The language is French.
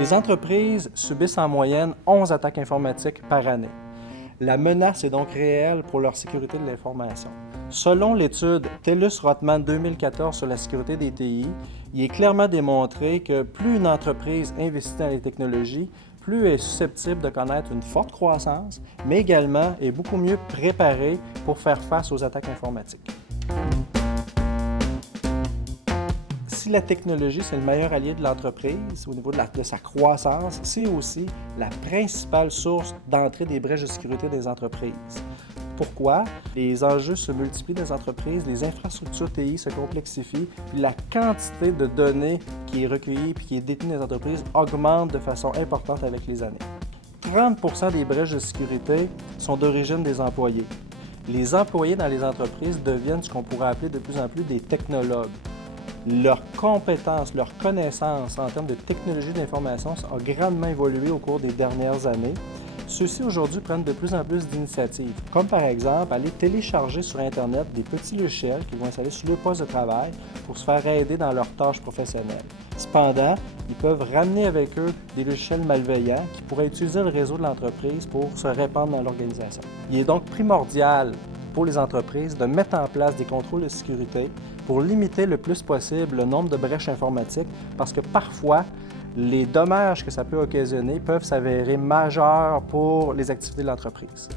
Les entreprises subissent en moyenne 11 attaques informatiques par année. La menace est donc réelle pour leur sécurité de l'information. Selon l'étude TELUS-Rothman 2014 sur la sécurité des TI, il est clairement démontré que plus une entreprise investit dans les technologies, plus elle est susceptible de connaître une forte croissance, mais également est beaucoup mieux préparée pour faire face aux attaques informatiques. Si la technologie, c'est le meilleur allié de l'entreprise au niveau de sa croissance, c'est aussi la principale source d'entrée des brèches de sécurité des entreprises. Pourquoi? Les enjeux se multiplient dans les entreprises, les infrastructures TI se complexifient, puis la quantité de données qui est recueillie et qui est détenue dans les entreprises augmente de façon importante avec les années. 30% des brèches de sécurité sont d'origine des employés. Les employés dans les entreprises deviennent ce qu'on pourrait appeler de plus en plus des technologues. Leurs compétences, leurs connaissances en termes de technologie d'information ont grandement évolué au cours des dernières années. Ceux-ci aujourd'hui prennent de plus en plus d'initiatives, comme par exemple aller télécharger sur Internet des petits logiciels qu'ils vont installer sur leur poste de travail pour se faire aider dans leurs tâches professionnelles. Cependant, ils peuvent ramener avec eux des logiciels malveillants qui pourraient utiliser le réseau de l'entreprise pour se répandre dans l'organisation. Il est donc primordial pour les entreprises de mettre en place des contrôles de sécurité pour limiter le plus possible le nombre de brèches informatiques parce que parfois, les dommages que ça peut occasionner peuvent s'avérer majeurs pour les activités de l'entreprise.